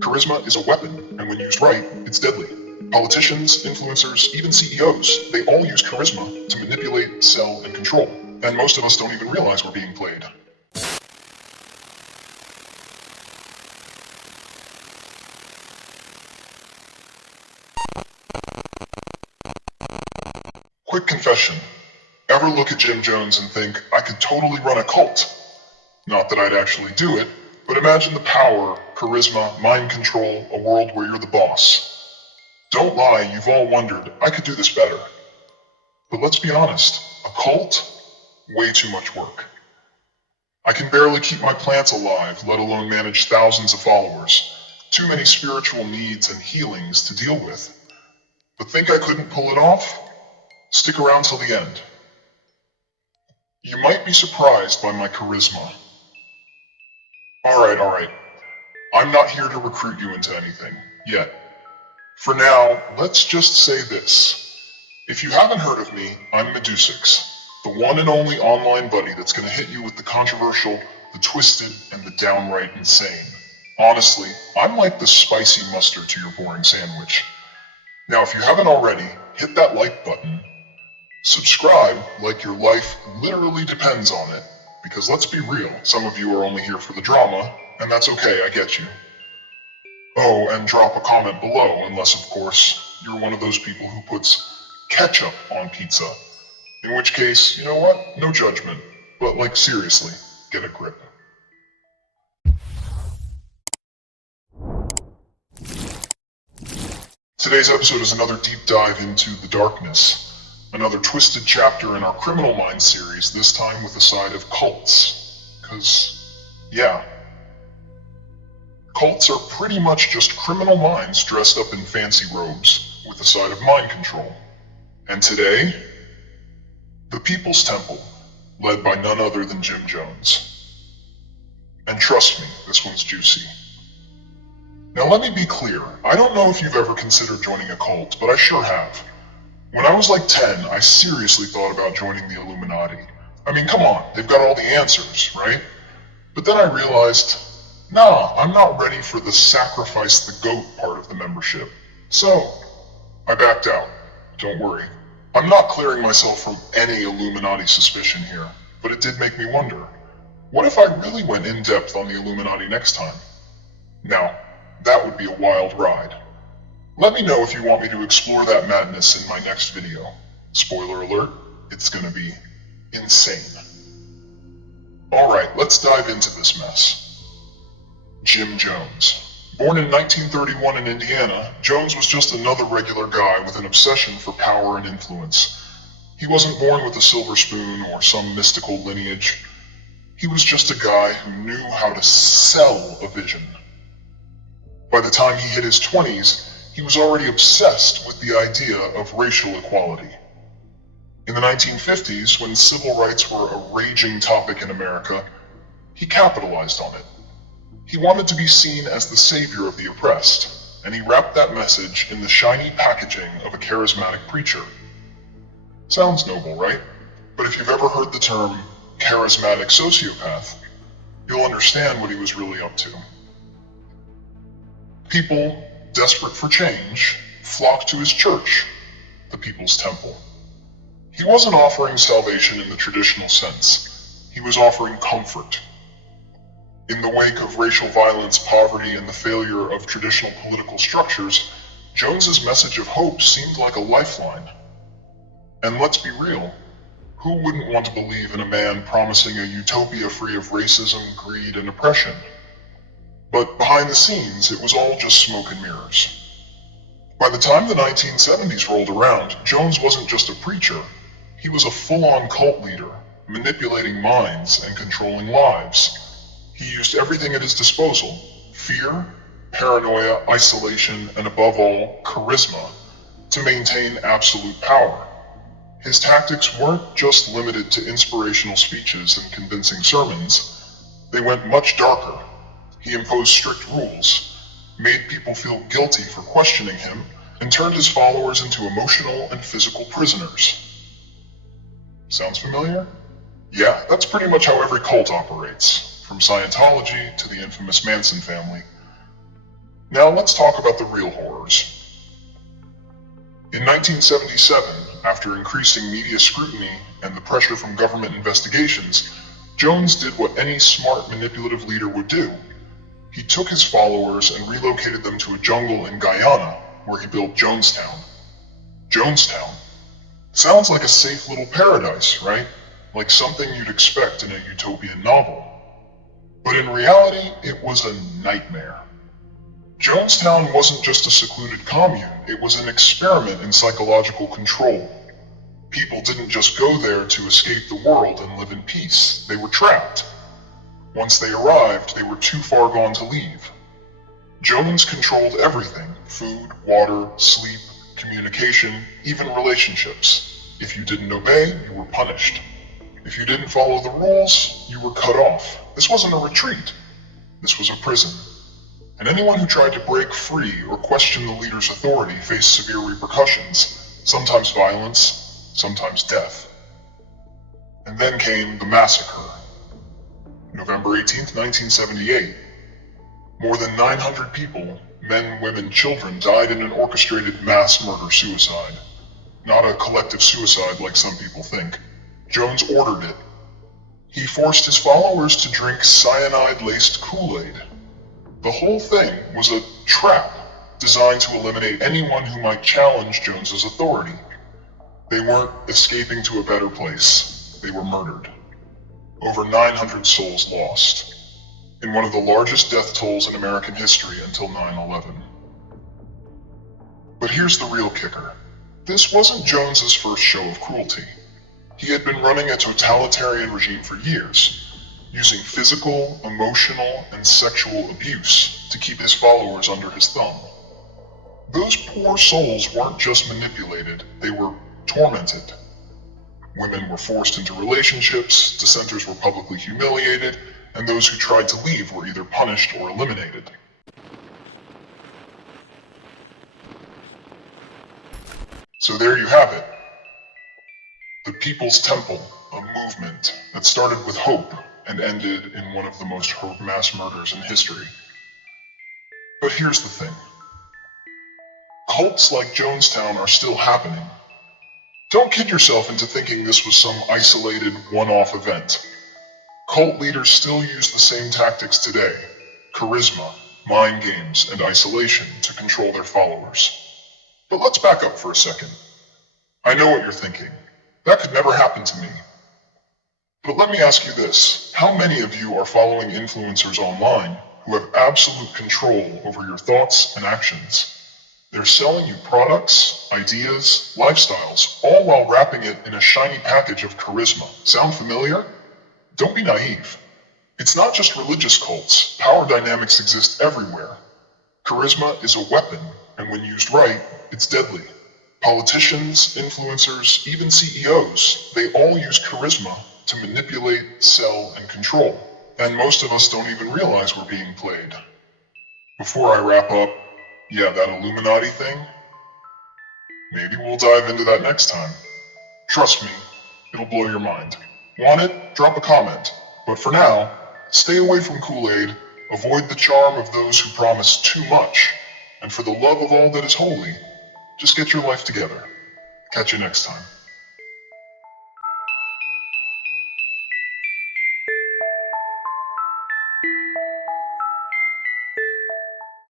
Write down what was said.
Charisma is a weapon, and when used right, it's deadly. Politicians, influencers, even CEOs, they all use charisma to manipulate, sell, and control. And most of us don't even realize we're being played. Quick confession. Ever look at Jim Jones and think, I could totally run a cult? Not that I'd actually do it, but imagine the power, charisma, mind control, a world where you're the boss. Don't lie, you've all wondered, I could do this better. But let's be honest, a cult? Way too much work. I can barely keep my plants alive, let alone manage thousands of followers. Too many spiritual needs and healings to deal with. But think I couldn't pull it off? Stick around till the end. You might be surprised by my charisma. Alright. I'm not here to recruit you into anything, yet. For now, let's just say this. If you haven't heard of me, I'm Medusix, the one and only online buddy that's gonna hit you with the controversial, the twisted, and the downright insane. Honestly, I'm like the spicy mustard to your boring sandwich. Now, if you haven't already, hit that like button. Subscribe like your life literally depends on it, because let's be real, some of you are only here for the drama, and that's okay, I get you. Oh, and drop a comment below, unless of course, you're one of those people who puts ketchup on pizza. In which case, you know what? No judgment. But like seriously, get a grip. Today's episode is another deep dive into the darkness. Another twisted chapter in our Criminal Minds series, this time with a side of cults. 'Cause, yeah. Cults are pretty much just criminal minds dressed up in fancy robes, with a side of mind control. And today, the People's Temple, led by none other than Jim Jones. And trust me, this one's juicy. Now let me be clear, I don't know if you've ever considered joining a cult, but I sure have. When I was like 10, I seriously thought about joining the Illuminati. I mean, come on, they've got all the answers, right? But then I realized, nah, I'm not ready for the sacrifice the goat part of the membership. So, I backed out. Don't worry. I'm not clearing myself from any Illuminati suspicion here, but it did make me wonder, what if I really went in depth on the Illuminati next time? Now, that would be a wild ride. Let me know if you want me to explore that madness in my next video. Spoiler alert, it's gonna be insane. Alright, let's dive into this mess. Jim Jones. Born in 1931 in Indiana, Jones was just another regular guy with an obsession for power and influence. He wasn't born with a silver spoon or some mystical lineage. He was just a guy who knew how to sell a vision. By the time he hit his 20s, he was already obsessed with the idea of racial equality. In the 1950s, when civil rights were a raging topic in America, he capitalized on it. He wanted to be seen as the savior of the oppressed, and he wrapped that message in the shiny packaging of a charismatic preacher. Sounds noble, right? But if you've ever heard the term charismatic sociopath, you'll understand what he was really up to. People, desperate for change, flocked to his church, the People's Temple. He wasn't offering salvation in the traditional sense. He was offering comfort. In the wake of racial violence, poverty, and the failure of traditional political structures, Jones's message of hope seemed like a lifeline. And let's be real, who wouldn't want to believe in a man promising a utopia free of racism, greed, and oppression? But behind the scenes, it was all just smoke and mirrors. By the time the 1970s rolled around, Jones wasn't just a preacher. He was a full-on cult leader, manipulating minds and controlling lives. He used everything at his disposal: fear, paranoia, isolation, and above all, charisma, to maintain absolute power. His tactics weren't just limited to inspirational speeches and convincing sermons. They went much darker. He imposed strict rules, made people feel guilty for questioning him, and turned his followers into emotional and physical prisoners. Sounds familiar? Yeah, that's pretty much how every cult operates, from Scientology to the infamous Manson family. Now let's talk about the real horrors. In 1977, after increasing media scrutiny and the pressure from government investigations, Jones did what any smart manipulative leader would do. He took his followers and relocated them to a jungle in Guyana, where he built Jonestown. Jonestown. Sounds like a safe little paradise, right? Like something you'd expect in a utopian novel. But in reality, it was a nightmare. Jonestown wasn't just a secluded commune, it was an experiment in psychological control. People didn't just go there to escape the world and live in peace, they were trapped. Once they arrived, they were too far gone to leave. Jones controlled everything: food, water, sleep, communication, even relationships. If you didn't obey, you were punished. If you didn't follow the rules, you were cut off. This wasn't a retreat. This was a prison. And anyone who tried to break free or question the leader's authority faced severe repercussions, sometimes violence, sometimes death. And then came the massacre. November 18th, 1978. More than 900 people, men, women, children, died in an orchestrated mass murder-suicide. Not a collective suicide like some people think. Jones ordered it. He forced his followers to drink cyanide-laced Kool-Aid. The whole thing was a trap designed to eliminate anyone who might challenge Jones's authority. They weren't escaping to a better place. They were murdered. Over 900 souls lost, in one of the largest death tolls in American history until 9/11. But here's the real kicker. This wasn't Jones's first show of cruelty. He had been running a totalitarian regime for years, using physical, emotional, and sexual abuse to keep his followers under his thumb. Those poor souls weren't just manipulated, they were tormented. Women were forced into relationships, dissenters were publicly humiliated, and those who tried to leave were either punished or eliminated. So there you have it. The People's Temple, a movement that started with hope and ended in one of the most horrific mass murders in history. But here's the thing. Cults like Jonestown are still happening. Don't kid yourself into thinking this was some isolated, one-off event. Cult leaders still use the same tactics today: charisma, mind games, and isolation to control their followers. But let's back up for a second. I know what you're thinking. That could never happen to me. But let me ask you this. How many of you are following influencers online who have absolute control over your thoughts and actions? They're selling you products, ideas, lifestyles, all while wrapping it in a shiny package of charisma. Sound familiar? Don't be naive. It's not just religious cults. Power dynamics exist everywhere. Charisma is a weapon, and when used right, it's deadly. Politicians, influencers, even CEOs, they all use charisma to manipulate, sell, and control. And most of us don't even realize we're being played. Before I wrap up, yeah, that Illuminati thing? Maybe we'll dive into that next time. Trust me, it'll blow your mind. Want it? Drop a comment. But for now, stay away from Kool-Aid, avoid the charm of those who promise too much, and for the love of all that is holy, just get your life together. Catch you next time.